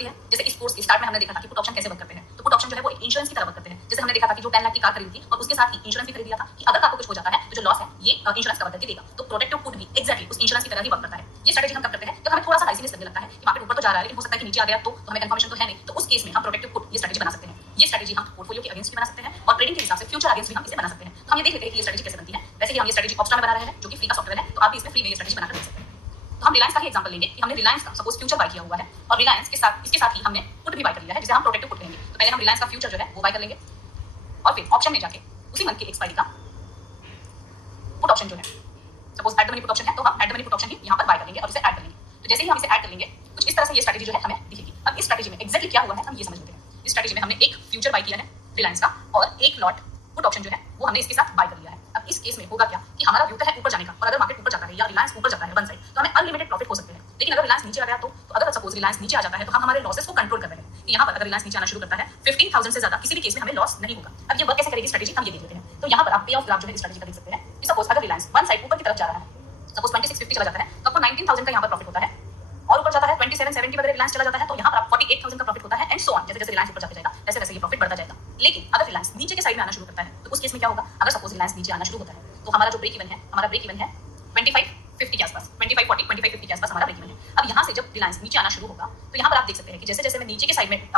करती है। जैसे इस कोर्स के स्टार्ट में हमने देखा था कि पुट ऑप्शन कैसे वर्क करते हैं। तो पुट ऑप्शन जो है वो एक इंश्योरेंस की तरह वर्क करते हैं। जैसे हमने देखा था कि जो 10 लाख की कार खरीदी थी और उसके साथ ही इंश्योरेंस भी खरीद लिया था कि अगर आपको कुछ हो जाता है तो जो लॉस है ये इंश्योरेंस कवर करके देगा। तो प्रोटेक्टिव पुट भी एक्जैक्टली उस इंश्योरेंस की तरह ही वर्क करता है। ये स्ट्रेटजी हम कब करते हैं जब हमें थोड़ा सा आइसीनेस लगने लगता है कि मार्केट ऊपर तो जा रहा है लेकिन हो सकता है कि नीचे आ गया तो हमें कंफर्मेशन तो है नहीं। तो उस केस में हम प्रोटेक्टिव पुट ये स्ट्रेटजी बना सकते हैं। ये स्ट्रेटजी हम पोर्टफोलियो के अगेंस्ट भी बना सकते हैं और ट्रेडिंग के हिसाब से फ्यूचर अगेंस्ट भी हम इसे बना सकते हैं। तो हम ये देख लेते हैं कि ये स्ट्रेटजी कैसे बनती है। वैसे ही हम ये स्ट्रेटजी ऑप्शनल में बना रहे हैं जो कि फ्री का सॉफ्टवेयर है, तो आप भी इसमें फ्री में ये स्ट्रेटजी बनाकर देख सकते हैं। तो हम रिलायंस का ही एग्जांपल लेंगे कि हमने रिलायंस का सपोज फ्यूचर बाय किया हुआ है और रिलायंस के साथ इसके साथ ही हमने पुट भी बाय कर लिया है जिसे हम प्रोटेक्टिव पुट कहेंगे। तो पहले हम रिलायंस का फ्यूचर जो है वो बाय कर लेंगे और फिर ऑप्शन में जाके उसी मंथ की एक्सपायरी का पुट ऑप्शन जो है suppose at the money put option है तो हम at the money put option ही यहाँ पर बाय कर लेंगे और इसे ऐड कर लेंगे। तो जैसे ही हम इसे ऐड कर लेंगे कुछ इस तरह से ये स्ट्रेटजी जो है हमें दिखेगी। अब इस स्ट्रेटजी में एक्जैक्टली क्या हुआ है हम ये समझ लेते हैं। इस स्ट्रेटजी में हमने एक फ्यूचर बाय किया है रिलायंस का और एक लॉट पुट ऑप्शन जो है वो हमने इसके साथ बाय कर लिया है। अब इस केस में होगा क्या कि हमारा व्यू तो है ऊपर जाने का और अगर मार्केट ऊपर जाता है या रिलायंस ऊपर जाता है वन साइड तो हमें अनलिमिटेड प्रॉफिट हो सकते हैं। लेकिन अगर रिलायंस नीचे आ गया तो अगर सपोज रिलायंस नीचे आ जाता है तो हम हमारे लॉसेस को कंट्रोल कर रहे हैं कि यहाँ पर अगर रिलायंस नीचे आना शुरू करता है 15,000 से ज्यादा किसी भी केस में हमें लॉस नहीं होगा। अब ये वर्क कैसे करेगी स्ट्रेटजी हम ये देख लेते हैं। तो यहाँ पर आप पे ऑफ ग्राफ जो है स्ट्रेटजी का देख सकते हैं कि सपोज अगर रिलायंस वन साइड ऊपर की तरफ जा रहा है सपोज 2650 चला जाता है तो आपको 19,000 का यहाँ पर प्रॉफिट होता है और ऊपर जाता है 2770 वगैरह रिलायंस चला जाता है तो यहाँ पर आप 48,000 का प्रॉफिट होता है एंड सो ऑन। जैसे जैसे रिलायंस ऊपर जाता जाएगा वैसे वैसे ये प्रॉफिट बढ़ता जाएगा। लेकिन अगर रिलायंस नीचे के साइड में आना शुरू करता है तो उस केस में क्या होगा अगर सपोज रिलायंस नीचे आना शुरू होता है तो हमारा जो ब्रेक इवन है हमारा ब्रेक इवन है 2550 के आसपास 2540 2550 के आसपास हमारा ब्रेक इवन है। अब यहाँ से जब रिलायंस नीचे आना शुरू होगा तो यहाँ पर आप देख सकते हैं कि जैसे जैसे मैं नीचे के साइड में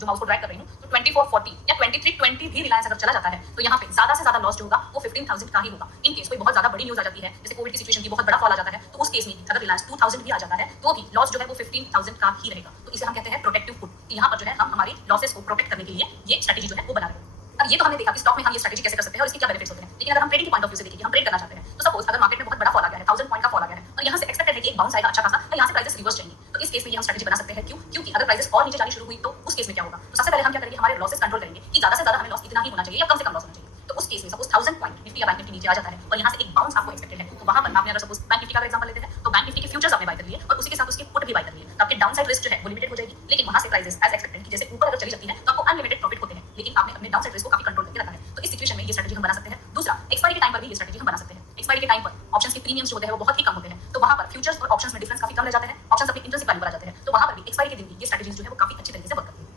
जो माउस को ड्रैग कर रही हूँ तो 2440 या 2320 भी रिलायंस अगर चला जाता है तो यहाँ पे ज्यादा से ज्यादा लॉस जो होगा वो 15,000 का ही होगा। इन केस कोई बहुत ज्यादा बड़ी न्यूज आ जाती है जैसे कोविड की सिचुएशन की बहुत बड़ा फॉल आ जाता है तो उस केस में अगर रिलायंस 2000 भी आ जाता है तो भी लॉस जो है वो 15,000 का ही रहेगा। तो इसे हम कहते हैं प्रोटेक्टिव पुट। यहाँ पर जो है हम हमारी लॉसेस को प्रोटेक्ट करने के लिए ये स्ट्रेटजी जो है वो बना रहे हैं। अब ये तो हमने देखा कि स्टॉक में हम ये स्ट्रेटजी कैसे कर सकते हैं और इसके क्या बेनिफिट्स होते हैं। लेकिन अगर हम ट्रेडिंग के पॉइंट ऑफ व्यू से देखें कि हम ट्रेड करना चाहते हैं तो सपोज अगर मार्केट में बहुत बड़ा फॉल आ गया है 1000 पॉइंट का फॉल आ गया है और यहाँ से एक्सपेक्टेड है कि एक बाउंस आएगा अच्छा खासा और यहाँ से प्राइसेस रिवर्स जाएंगे। तो इस केस में ये हम स्ट्रेटजी बना सकते हैं क्योंकि अगर प्राइसेस और नीचे जानी शुरू हुई तो उस केस में क्या होगा। तो सबसे पहले हम क्या करेंगे हमारे लॉसेस कंट्रोल करेंगे कि ज्यादा से ज्यादा हमें लॉस इतना ही होना चाहिए या कम से कम लॉस होना चाहिए। तो उस केस में सपोज 1000 पॉइंट निफ्टी या बैंक निफ्टी नीचे आ जाता है और यहाँ से एक बाउंस आपको एक्सपेक्टेड है तो वहां पर आपने अगर सपोज बैंक निफ्टी का एग्जांपल लेते हैं तो बैंक निफ्टी के फ्यूचर्स आपने बाय कर लिए और उसी के साथ उसके पुट भी बाय कर लिए तो आपके डाउनसाइड रिस्क जो है वो लिमिटेड हो जाएगी। लेकिन वहां से प्राइसेस एज एक्सपेक्टेड कि जैसे ऊपर अगर चली जाती है तो आपको अनलिमिटेड प्रॉफिट होते हैं लेकिन आपने अपने डाउनसाइड रिस्क को काफी कंट्रोल करके रखा है। तो इस सिचुएशन में ये स्ट्रेटजी हम बना सकते हैं। दूसरा एक्सपायरी के टाइम पर भी ये स्ट्रेटजी हम बना सकते हैं। एक्सपायरी के टाइम पर ऑप्शंस के प्रीमियम्स जो होते हैं वो बहुत ही कम होते हैं तो वहां पर फ्यूचर्स और ऑप्शंस में डिफरेंस काफी कम रह जाते हैं। ऑप्शंस अपनी इंट्रिंसिक वैल्यू पर आ जाते हैं तो वहां पर भी एक्सपायरी के दिन भी ये स्ट्रेटजीज जो है वो काफी अच्छी तरीके से वर्क करती है।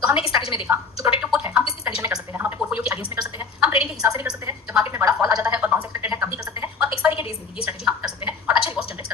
तो हमने इस स्ट्रेटजी में देखा जो प्रोटेक्टिव पुट है हम किस कंडीशन में कर सकते हैं। हम अपने पोर्टफोलियो के अगेंस्ट में कर सकते हैं, हम ट्रेडिंग के हिसाब से भी कर सकते हैं जब मार्केट में बड़ा फॉल आ जाता है और बाउंस एक्सपेक्टेड है तब भी कर सकते हैं और एक्सपायरी के डेज में भी ये स्ट्रेटजी हम कर सकते हैं और अच्छे रिवॉर्ड्स जनरेट